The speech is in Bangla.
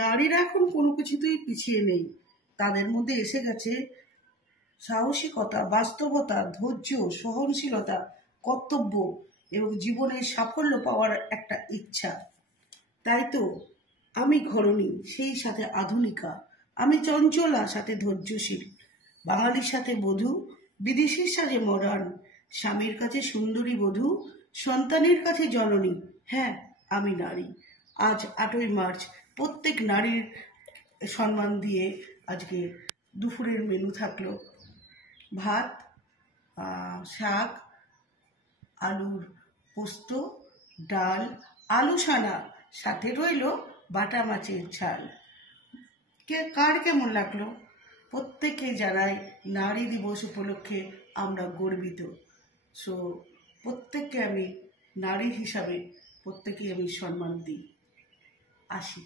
নারীরা এখন কোনো কিছুতেই পিছিয়ে নেই। তাদের মধ্যে এসে গেছে সাহসিকতা, বাস্তবতা, ধৈর্য, সহনশীলতা, কর্তব্য এবং জীবনের সাফল্য পাওয়ার একটা ইচ্ছা। তাই তো আমি ঘরণী, সেই সাথে আধুনিকা। আমি চঞ্চলা, সাথে ধৈর্যশীল। বাঙালির সাথে বধূ, বিদেশির সাথে মডার্ন। স্বামীর কাছে সুন্দরী বধূ, সন্তানের কাছে জননী। হ্যাঁ, আমি নারী। আজ 8ই মার্চ প্রত্যেক নারীর সম্মান দিয়ে আজকে দুপুরের মেনু থাকলো ভাত, শাক, আলুর পোস্ত, ডাল, আলু সানা, সাথে রইল বাটা মাছের ঝাল। কার কেমন লাগলো? প্রত্যেকে জানাই নারী দিবস উপলক্ষে আমরা গর্বিত। সো প্রত্যেককে আমি নারী হিসাবে প্রত্যেকেই আমি সম্মান দিই। আসি।